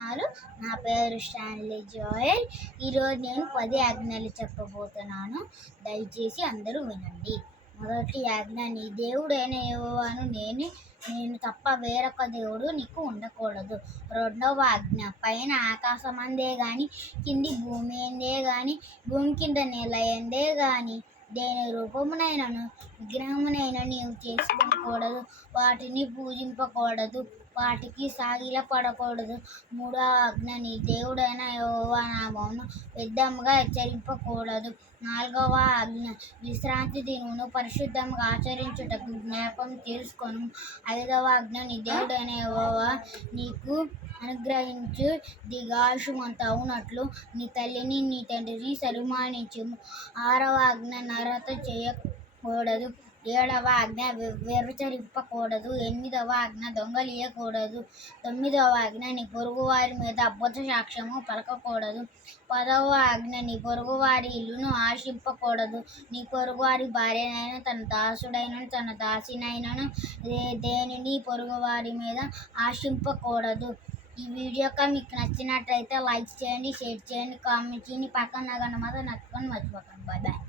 నా పేరు స్టాన్లీ జోయల్. ఈరోజు నేను పది ఆజ్ఞలు చెప్పబోతున్నాను. దయచేసి అందరూ వినండి. మొదటి ఆజ్ఞ నీ దేవుడైన యెహోవాను నేను నేను తప్ప వేరొక దేవుడు నీకు ఉండకూడదు. రెండవ ఆజ్ఞ పైన ఆకాశం అందే కానీ కింది భూమి అందే కానీ భూమి కింద నేల ఎందే కానీ దేని రూపమునైనను విగ్రహమునైనా నీవు చేసుకోకూడదు వాటిని పూజింపకూడదు. వాటికి సాగిల పడకూడదు. మూడవ ఆజ్ఞ నీ దేవుడైన యెహోవా నామమును వ్యర్థముగా హెచ్చరింపకూడదు. నాలుగవ ఆజ్ఞ విశ్రాంతి దినమును పరిశుద్ధంగా ఆచరించుటకు జ్ఞాపం చేసుకొను. ఐదవ ఆజ్ఞ నీ దేవుడైన యోవ నీకు అనుగ్రహించు. దిగాషుమంత అవునట్లు నీ తల్లిని నీ తండ్రిని సన్మానించుము. ఆరవ ఆజ్ఞ నరత కూడదు ఏడవ ఆజ్ఞ వ్య- వ్యభిచరింపకూడదు ఎనిమిదవ ఆజ్ఞ దొంగలియకూడదు. తొమ్మిదవ ఆజ్ఞ నీ పొరుగువారి మీద అబద్ధ సాక్ష్యము పలకకూడదు. పదవ ఆజ్ఞ నీ పొరుగువారి ఇల్లును ఆశింపకూడదు. నీ పొరుగువారి భార్యనైనా తన దాసుడైన తన దాసినైనను దేనిని పొరుగువారి మీద ఆశింపకూడదు. ఈ వీడియో కనుక మీకు నచ్చినట్లయితే లైక్ చేయండి షేర్ చేయండి కామెంట్ చేయండి. పక్కన గంట నచ్చుకొని మర్చిపోకండి. Bye bye.